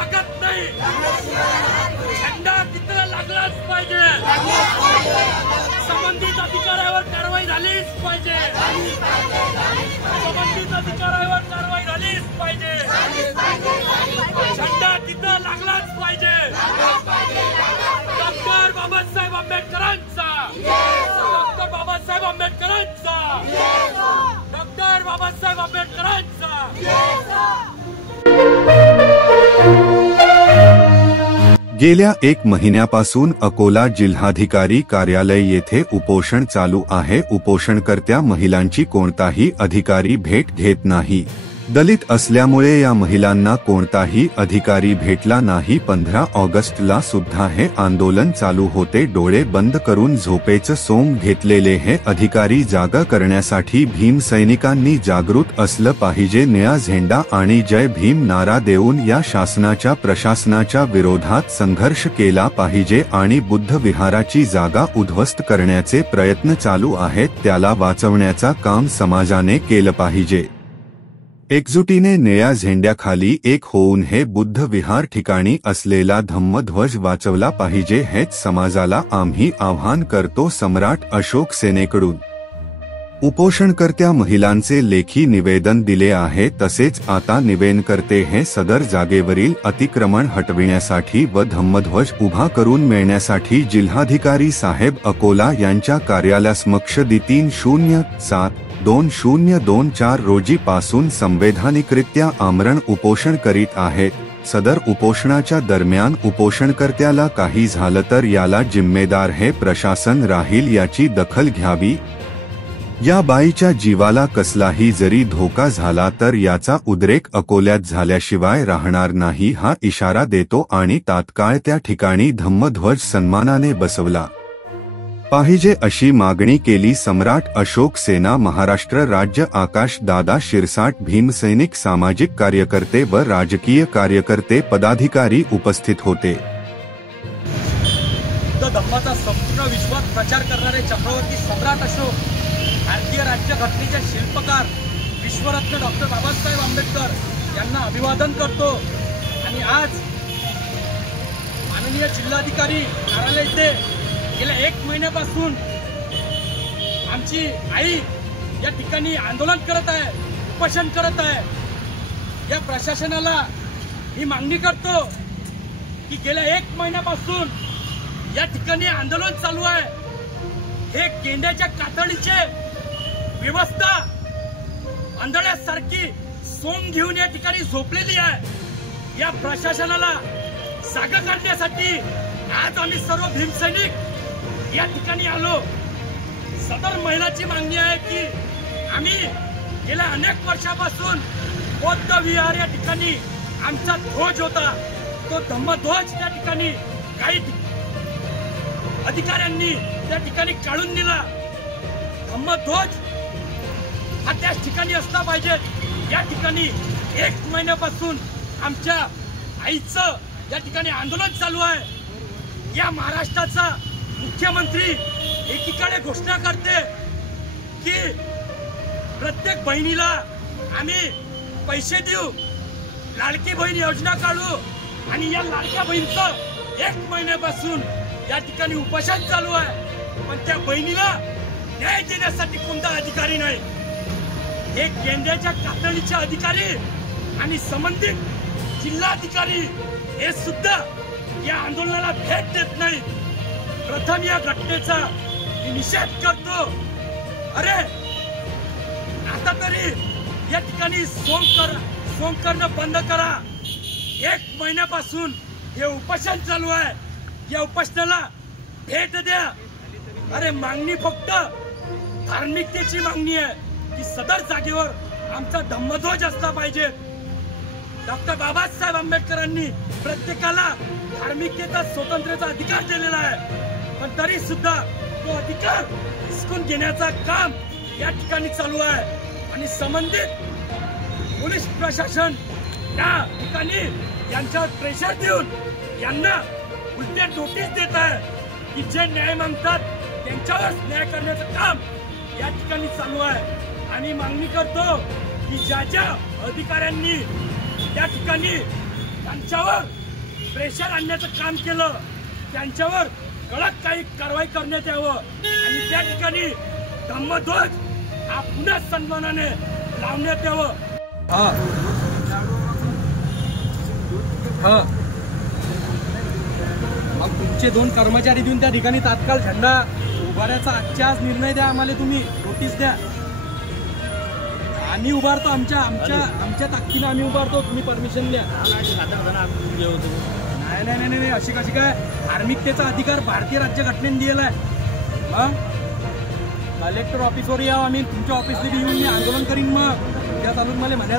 लागत नाही, झेंडा तिथं लागलाच पाहिजे, संबंधित अधिकाऱ्यावर कारवाई झालीच पाहिजे, संबंधित अधिकाऱ्यावर कारवाई झालीच पाहिजे, झेंडा तिथं लागलाच पाहिजे। डॉक्टर बाबासाहेब आंबेडकरांचा, डॉक्टर बाबासाहेब आंबेडकरांचा, डॉक्टर बाबासाहेब आंबेडकरांचा। गेल्या 1 महिन्यापासून अकोला जिल्हाधिकारी कार्यालय येथे उपोषण चालू आहे। उपोषणकर्त्या महिलांची कोणताही अधिकारी भेट घेत नाही। दलित असल्यामुळे या महिलांना कोणताही अधिकारी भेटला नाही। 15 ऑगस्टला सुद्धा हे आंदोलन चालू होते। डोळे बंद करून झोपेचं सोंग घेतलेले हे अधिकारी जागा करण्यासाठी भीम सैनिकांनी जागृत असलं पाहिजे। निळा झेंडा आणि जय भीम नारा देऊन या शासनाच्या प्रशासनाच्या विरोधात संघर्ष केला पाहिजे आणि बुद्ध विहाराची जागा उद्ध्वस्त करण्याचे प्रयत्न चालू आहेत, त्याला वाचवण्याचा काम समाजाने केलं पाहिजे। एकजुटीने निळ्या झेंड्याखाली एक होऊन हे बुद्ध विहार ठिकाणी असलेला धम्मध्वज वाचवला पाहिजे, हेच समाजाला आम्ही आवाहन करतो। सम्राट अशोक सेनेकडून उपोषणकर्त्या महिलांचे लेखी निवेदन दिले आहे। तसेच आता निवेदनकर्ते हे सदर जागेवरील अतिक्रमण हटविण्यासाठी व धम्मध्वज उभा करून मिळण्यासाठी जिल्हाधिकारी साहेब अकोला यांच्या कार्यालयासमक्ष 3/07/2024 रोजी पासून संवैधानिकरित्या आमरण उपोषण करीत आहेत। सदर उपोषणाच्या दरम्यान उपोषणकर्त्याला काही झालं तर याला जिम्मेदार हे प्रशासन राहील, याची दखल घ्यावी। या बाईच्या जीवाला कसलाही जरी धोका झाला तर याचा उद्रेक अकोल्यात झाल्याशिवाय राहणार नाही, हा इशारा देतो आणि तात्काळ त्या ठिकाणी धम्मध्वज सन्मानाने बसवला पाहिजे अशी मागणी केली। सम्राट अशोक सेना महाराष्ट्र राज्य आकाश दादा शिरसाट भीमसैनिक सामाजिक कार्यकर्ते व राजकीय कार्यकर्ते पदाधिकारी उपस्थित होते। धम्माचा संपूर्ण विश्वात प्रचार करणारे चक्रवर्ती सम्राट अशोक, भारतीय राज्यघटनेचे शिल्पकार विश्वरत्न डॉक्टर बाबासाहेब आंबेडकर यांना अभिवादन करतो। आणि आज माननीय जिल्हाधिकारी कार्यालय येथे गेल्या 1 महिन्यापासून आमची आई या ठिकाणी आंदोलन करत आहे, उपोषण करत आहे। या प्रशासनाला ही मागणी करतो की गेल्या 1 महिन्यापासून या ठिकाणी आंदोलन चालू आहे। हे गेंड्याच्या कातडीचे व्यवस्था आंधळ्यासारखी सोंग घेऊन या ठिकाणी झोपलेली आहे। या प्रशासनाला जागा काढण्यासाठी आज आम्ही सर्व भीमसैनिक या ठिकाणी आलो। सदर महिलाची मागणी आहे की आम्ही गेल्या अनेक वर्षापासून बौद्ध विहार या ठिकाणी आमचा ध्वज होता, तो धम्मध्वज त्या ठिकाणी काही अधिकाऱ्यांनी त्या ठिकाणी काढून दिला। धम्मध्वज हा त्याच ठिकाणी असला पाहिजे। या ठिकाणी 1 महिन्यापासून आमच्या आईचं या ठिकाणी आंदोलन चालू आहे। या महाराष्ट्राचा मुख्यमंत्री एकीकडे घोषणा करते की प्रत्येक बहिणीला आम्ही पैसे देऊ, लाडकी बहीण योजना काढू, आणि या लाडक्या बहिणीचं 1 महिन्यापासून या ठिकाणी उपोषण चालू आहे, पण त्या बहिणीला न्याय देण्यासाठी कोणता अधिकारी नाही। हे केंद्राच्या कातडीचे अधिकारी आणि संबंधित जिल्हाधिकारी हे सुद्धा या आंदोलनाला भेट देत नाही। प्रथम या घटनेचा निषेध करतो। अरे आता तरी या ठिकाणी सोंग करणं बंद करा। 1 महिन्यापासून हे उपोषण चालू आहे, या उपोषणाला भेट द्या। अरे मागणी फक्त धार्मिकतेची मागणी आहे की सदर जागेवर आमचा धम्मध्वज असला पाहिजे। डॉक्टर बाबासाहेब आंबेडकरांनी प्रत्येकाला धार्मिकतेचा स्वतंत्रतेचा अधिकार दिलेला आहे, पण तरी सुद्धा तो अधिकार हिसकून घेण्याचा काम या ठिकाणी चालू आहे। आणि संबंधित पोलीस प्रशासन या ठिकाणी यांच्यावर प्रेशर देऊन यांना उलटे नोटीस देत आहे की जे न्याय मागतात त्यांच्यावर न्याय करण्याचं काम या ठिकाणी चालू आहे। आणि मागणी करतो की ज्या ज्या अधिकाऱ्यांनी या ठिकाणी त्यांच्यावर प्रेशर आणण्याचं काम केलं, त्यांच्यावर कडक काही कारवाई करण्यात यावं आणि त्या ठिकाणी धम्मध्वज हा पुन्हा सन्मानाने लावण्यात यावं. मग तुमचे 2 कर्मचारी देऊन त्या ठिकाणी तात्काळ झेंडा उभारायचा आजच्या आज निर्णय द्या, आम्हाला तुम्ही नोटीस द्या. आम्ही उभारतो, आमच्या ताकदीने आम्ही उभारतो, तुम्ही परमिशन द्या. नाही अशी कशी काय? धार्मिकतेचा अधिकार भारतीय राज्यघटनेने दिलेला आहे. कलेक्टर ऑफिसवर या, आम्ही तुमच्या ऑफिसला येऊन मी आंदोलन करीन. मग त्या चालून मला म्हणा